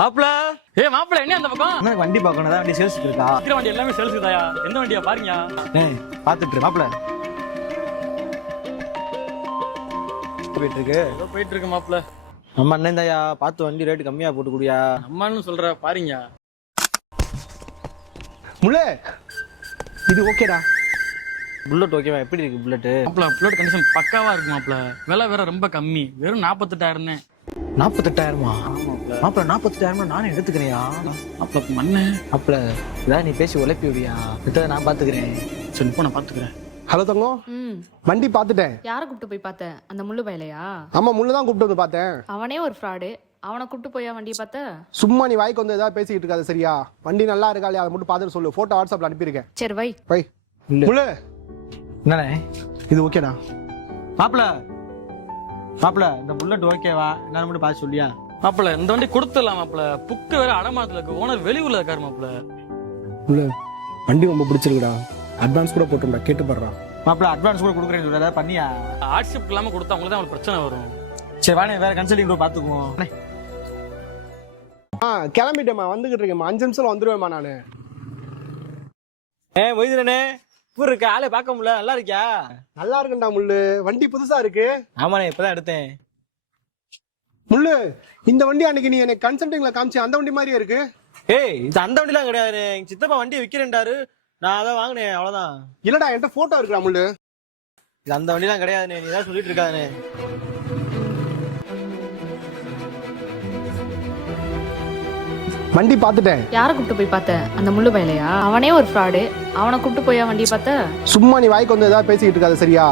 மாப்பிள மாப்பிள என்ன அந்த பக்கம் என்ன வண்டி பார்க்கணும் வண்டி சேல்ஸ் இருக்கா? இருக்கிற வண்டி எல்லாமே சேல்ஸ் தாயா. எந்த வண்டியா பாருங்க. பாத்துட்டு மாப்பிள போயிட்டு இருக்கு. ஏதோ போயிட்டு இருக்கு மாப்பிள. நம்ம அண்ணன் தாயா பார்த்து வண்டி ரேட்டு கம்மியா போட்டு குடியா. அம்மான்னு சொல்ற பாருங்க. முள்ளே இது ஓகேடா. புல்லட் ஓகேவா? எப்படி இருக்கு புல்லட்? மாப்பிள புல்லட் கண்டிஷன் பக்காவா இருக்கு மாப்பிள. விலை வேற ரொம்ப கம்மி, வெறும் 48,000. 48,000மா? மாப்பிள 48,000 நானே எடுத்துக்கிறியா? மாப்பிள மண்ணு மாப்பிள இதான் நீ பேசி உழைப்பி விடியா. கிட்ட நான் பாத்துக்கிறேன். சரி இப்போ நான் பாத்துக்கிறேன். ஹலோ தங்கம், வண்டி பார்த்துட்டேன். யாரை கூப்பிட்டு போய் பார்த்த? அந்த முள்ளு பயலையா? ஆமா, முள்ளு தான் கூப்பிட்டு வந்து பார்த்தேன். அவனே ஒரு ஃப்ராடு. அவனை கூப்பிட்டு போயா வண்டியை பார்த்த? சும்மா நீ வாய்க்கு வந்து ஏதாவது பேசிக்கிட்டு இருக்காது சரியா? வண்டி நல்லா இருக்கா இல்லையா அதை மட்டும் பார்த்துட்டு சொல்லு. போட்டோ வாட்ஸ்அப்ல அனுப்பியிருக்கேன். சரி வை வை. முள்ளு என்னண்ணே இது ஓகேடா. மாப்பிள மாப்பிள இந்த புல்லட் ஓகேவா? என்ன மட்டும் பார்த்து சொல்லியா. மாப்பிள இந்த வண்டி கொடுத்துடலாம் மாப்பிள. புக்கு வேற அடமாத்துல இருக்கு. ஓனர் வெளியூர்ல இருக்காரு மாப்பிள. முள்ளு வண்டி ரொம்ப பிடிச்சிருக்குடா. அட்வான்ஸ் கூட போட்டுடா, கேட்டு படுறான். மாப்பிள அட்வான்ஸ் கூட கொடுக்குறேன்னு சொல்ல ஏதாவது பண்ணியா? ஆட்சிப் இல்லாம கொடுத்தா உங்களுக்கு தான் பிரச்சனை வரும். சரி வாணே வேற கன்சல்டிங் கூட பாத்துக்குவோம். கிளம்பிட்டேம்மா, வந்துகிட்டு இருக்கேம்மா. 5 நிமிஷம் வந்துருவேம்மா நானு. வைத்திரனே பூ இருக்கு, ஆளே பார்க்க முடியல. நல்லா இருக்கியா? நல்லா இருக்குண்டா முள்ளு. வண்டி புதுசா இருக்கு. ஆமாண்ணே இப்பதான் எடுத்தேன். முள்ளு இந்த வண்டி அன்னைக்கு நீ எனக்கு கன்சல்டிங்ல காமிச்சு அந்த வண்டி மாதிரியே இருக்கு. இது அந்த வண்டிலாம் கிடையாது. எங்க சித்தப்பா வண்டியை விக்கிறேன்டாரு, நான் அதான் வாங்கினேன் அவ்வளவுதான். இல்லடா என்கிட்ட போட்டோ இருக்குடா முள்ளு. இது அந்த வண்டிலாம் கிடையாதுண்ணே, நீ தான் சொல்லிட்டு இருக்காதுண்ணே. வண்டி பார்த்துட்டேன். யாரை கூப்பிட்டு போய் பார்த்த? அந்த முள்ளு பயலையா? அவனே ஒரு ஃப்ராடு. அவனை கூப்பிட்டு போயா வண்டியை பார்த்த? சும்மா நீ வாய்க்கு வந்து ஏதாவது பேசிக்கிட்டு இருக்காது சரியா?